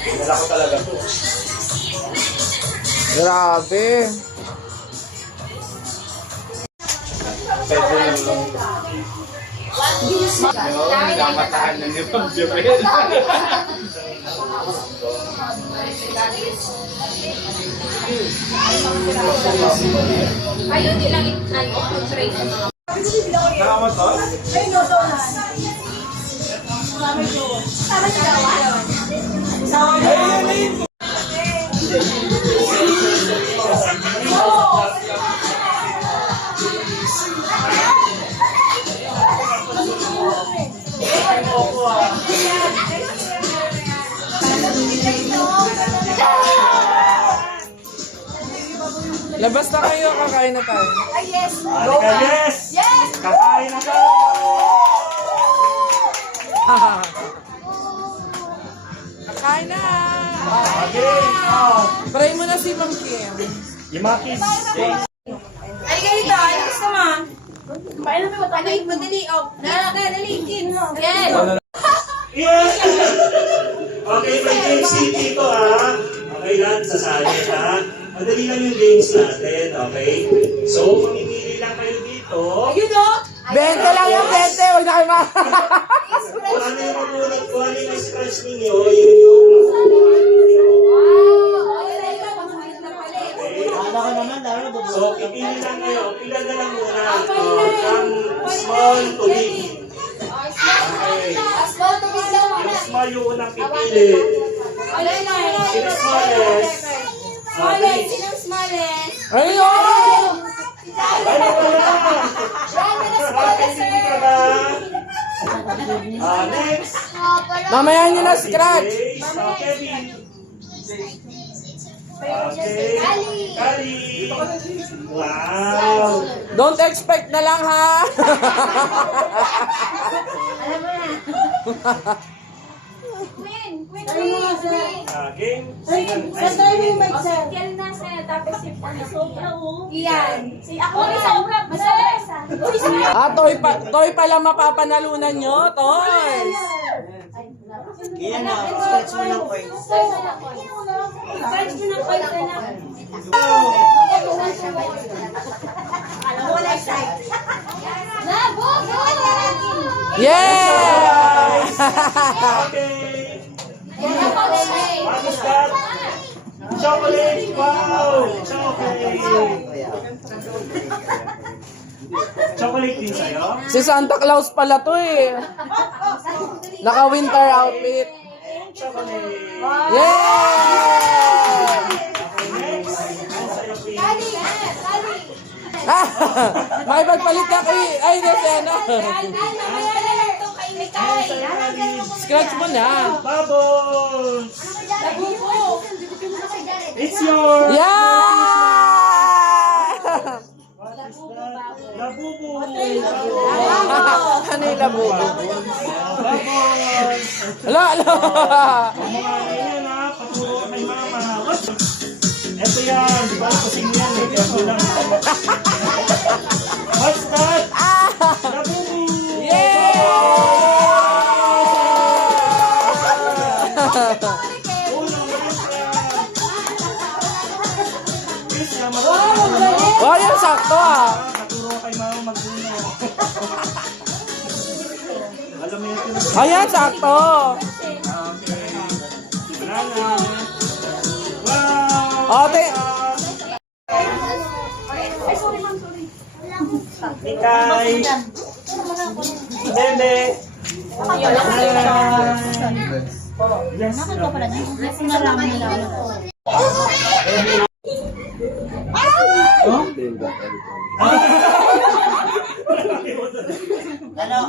Dala ko talaga to. Grabe. Pwede yung long. Yung namatahan na ni Ma'am Jumel. Ayun nilang i-trace sa mga Nakamat to? ay, no, so na. Sama sa dawa? Labas na kayo, kakain na tayo. Ay, yes! Yes! Yes! Kakain na tayo! Kakain na! Okay! Pray mo na si Ma'am Kim. Yimakis! Ay, ganito. Ay, gusto mo? Paano mo ito? Ano, madali. Oh, dali. Yes! Yes! Okay, may games city ko ha. Okay, lahat sasali ha. Madali lang yung games natin, okay? So, mamimili lang kayo dito. Ayun o! 20 lang yung 20, huwag na kayo ma... Kung ano yung magulat, kung ano yung scratch ninyo, yun yung So, pipili lang kayo. Pila na lang muna. From small to big. Okay. Yung small yung unang pipili. Sino smallest? Big. Ayun! Ano ka na? Bakit hindi ka ba? Next. Mamaya nyo na scratch. Okay, Kevin. Okay. Kali. Wow. Don't expect na lang ha. Game. Toy pala mapapanalunan nyo, toys. Yan na, scratch mo ng coins. Yes! Okay. What is that? Chocolate. Wow. Chocolate. Chocolate din sa'yo? Si Santa Claus pala to eh. Naka-winter outfit. Chocolate. Yes! Okay, next. Ano sa'yo, please? Makipagpalit ka kay... Ay, Nesena. Scratch mo na. Bubbles. It's yours. Yeah! What is that? Labubu. Ano yung labo? Bubbles. Ala, ala. Mga yan ha, paturo kay mama. What? Ito yan, di ba? Kasing yan, may kaso lang. What's that? Labubu! Unang Minecraft! Yes, naman. Wow, yung sakto ah. Paturo kay mama mag-uno. Alam mo yung Ayan, sakto. Okay. Wala na. Wow! Ote. Nikay! Bebe! Yes, Ano?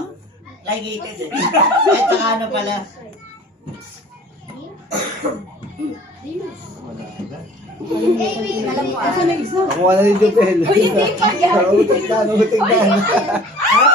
Ligated eh. Kahit saka ano pala. Ako wala ni Jupel. Uy, hindi pa yan. Nautik na.